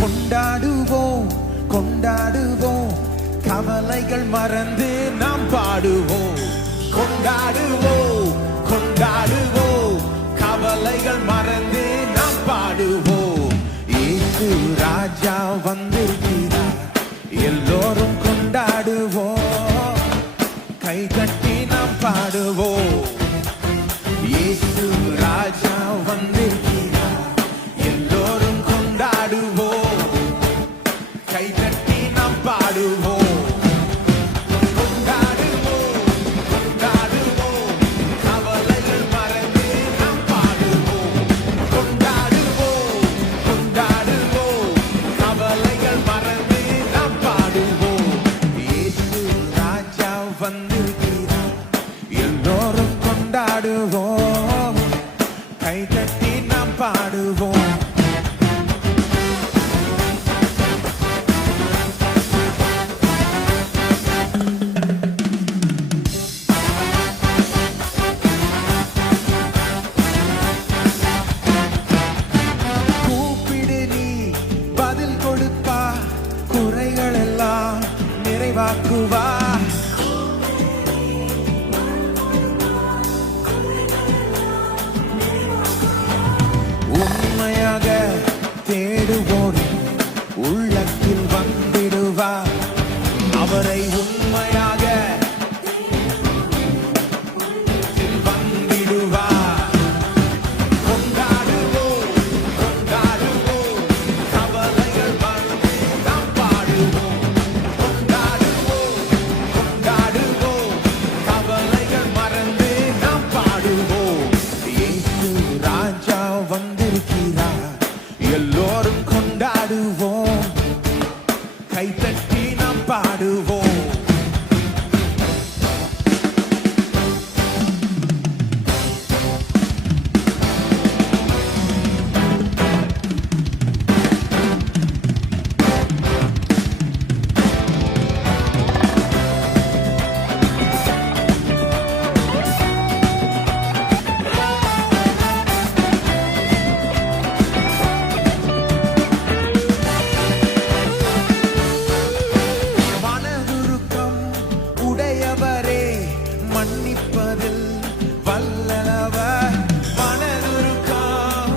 கொண்டாடுவோம் கொண்டாடுவோம் கவலைகள் மறந்து நாம் பாடுவோம். கொண்டாடுவோம் கொண்டாடுவோம் கவலைகள் மறந்து நாம் பாடுவோம். இயேசு ராஜா வந்திருக்கிறார், எல்லோரும் கொண்டாடுவோம். கை தட்டி நாம் பாடுவோம். இயேசு ராஜா வந்திருக்கிறார், எல்லோரும் கொண்டாடுவோம். கை தட்டி நாம் பாடுவோம். எல்லோரும் கொண்டாடுவோம். கை தட்டி நாம் பாடுவோம். கூப்பிடு நீ பதில் கொடுப்பா, குறைகள் எல்லாம் நிறைவாக்குவா. உண்மையாக தேடுவோரின் உள்ளத்தில் வந்திடுவார். அவரை உண்மையாக வந்திடுவார். கொண்டாடுவோம் கொண்டாடுவோம் கவலைகள் மறந்து நாம் பாடுவோம். கொண்டாடுவோம் கொண்டாடுவோம் கவலைகள் மறந்து நாம் பாடுவோம். இயேசு ராஜா வந்திருக்கிறார், எல்லோரும் கொண்டாடுவோம். கை தட்டி நாம் பாடுவோம். மன்னிப்பதில் வல்லவர். மனதுருக்கம்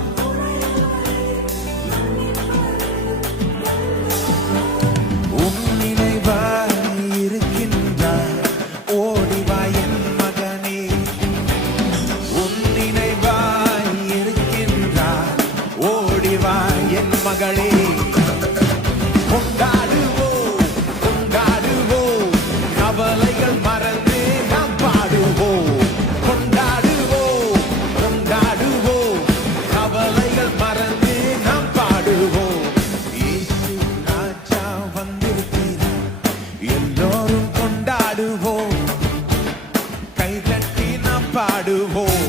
உன் நினைவாய் இருக்கின்றார், ஓடிவா என் மகனே. உன் நினைவாய் இருக்கின்றார், ஓடிவா என் மகளே. கொண்டாடுவோம் கொண்டாடுவோம் கவலைகள் மறந்து நாம் பாடுவோம். கொண்டாடுவோம் கொண்டாடுவோம் கவலைகள் மறந்து நாம் பாடுவோம். இயேசு ராஜா வந்திருக்கிறார், எல்லோரும் கொண்டாடுவோம். கை தட்டி நாம் பாடுவோம்.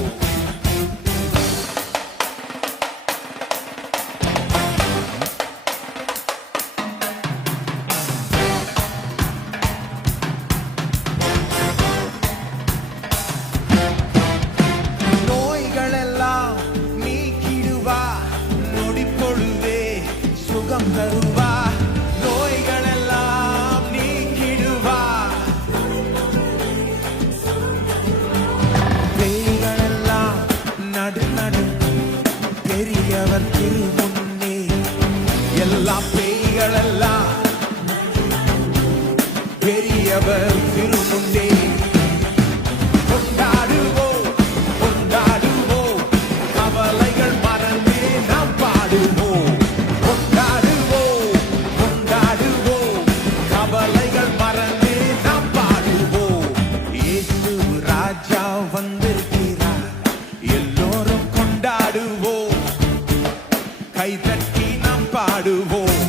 சுகம் தருவா, நோய்கள் எல்லாம் நீக்கிடுவா. பேய்கள் எல்லாம் நடு நடு பெரியவர் திருமுன்னே. எல்லா பேய்கள் எல்லாம் பெரியவர் திருமுன்னே. கொண்டாடுவோம் கொண்டாடுவோம் கவலைகள் மறந்து நாம் பாடுவோம். கவலைகள் மறந்து நாம் பாடுவோம். இயேசு ராஜா வந்திருக்கிறார், எல்லோரும் கொண்டாடுவோம். கை தட்டி நாம் பாடுவோம்.